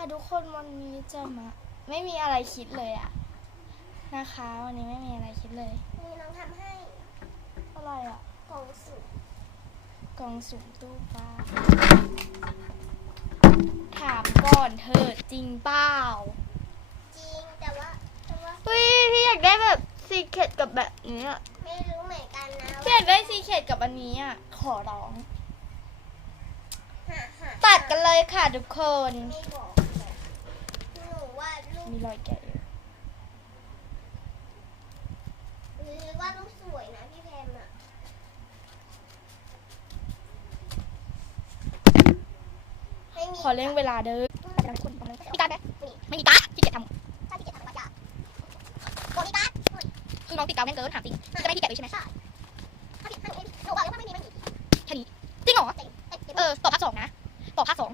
ค่ะทุกคนวันนี้จะมาไม่มีอะไรคิดเลยอะนะคะ วันนี้ไม่มีอะไรคิดเลยมีน้องทำให้อะไรอะกล่องสุกกล่องสุ่มตู้ปลาถามก่อนเธอะจริงเปล่าจริงแต่ว่าแต่ว่าเฮ้ยพี่อยากได้แบบซีเคดกับแบบนี้อะไม่รู้เหมือนกันนะพี่อยากได้ซีเคดกับอันนี้อะขอร้องหาหาตัดกันเลยค่ะทุกคน ไม่บอกเลยหนูว่าลูก มีรอยแกะอยู่หรือว่าลูกสวยนะพี่แพมอะไม่มีขอเร่งเวลาเด้อมีการไหมมีไม่มีการ์ดที่เกียจทถ้าพี่เกียรทำก็จะบอกมีการำคือน้องติดกาวแน่นเกินถามจริงจะไม่พี่แกะเลยใช่ไหมใช่ถ้าพี่ถ้าหนูหนูบอกเลยว่าไม่มีไม่มีแค่นี้จริงเหรอเอ้ยเดี๋ยวเออต่อภาคสองนะต่อภาคสอง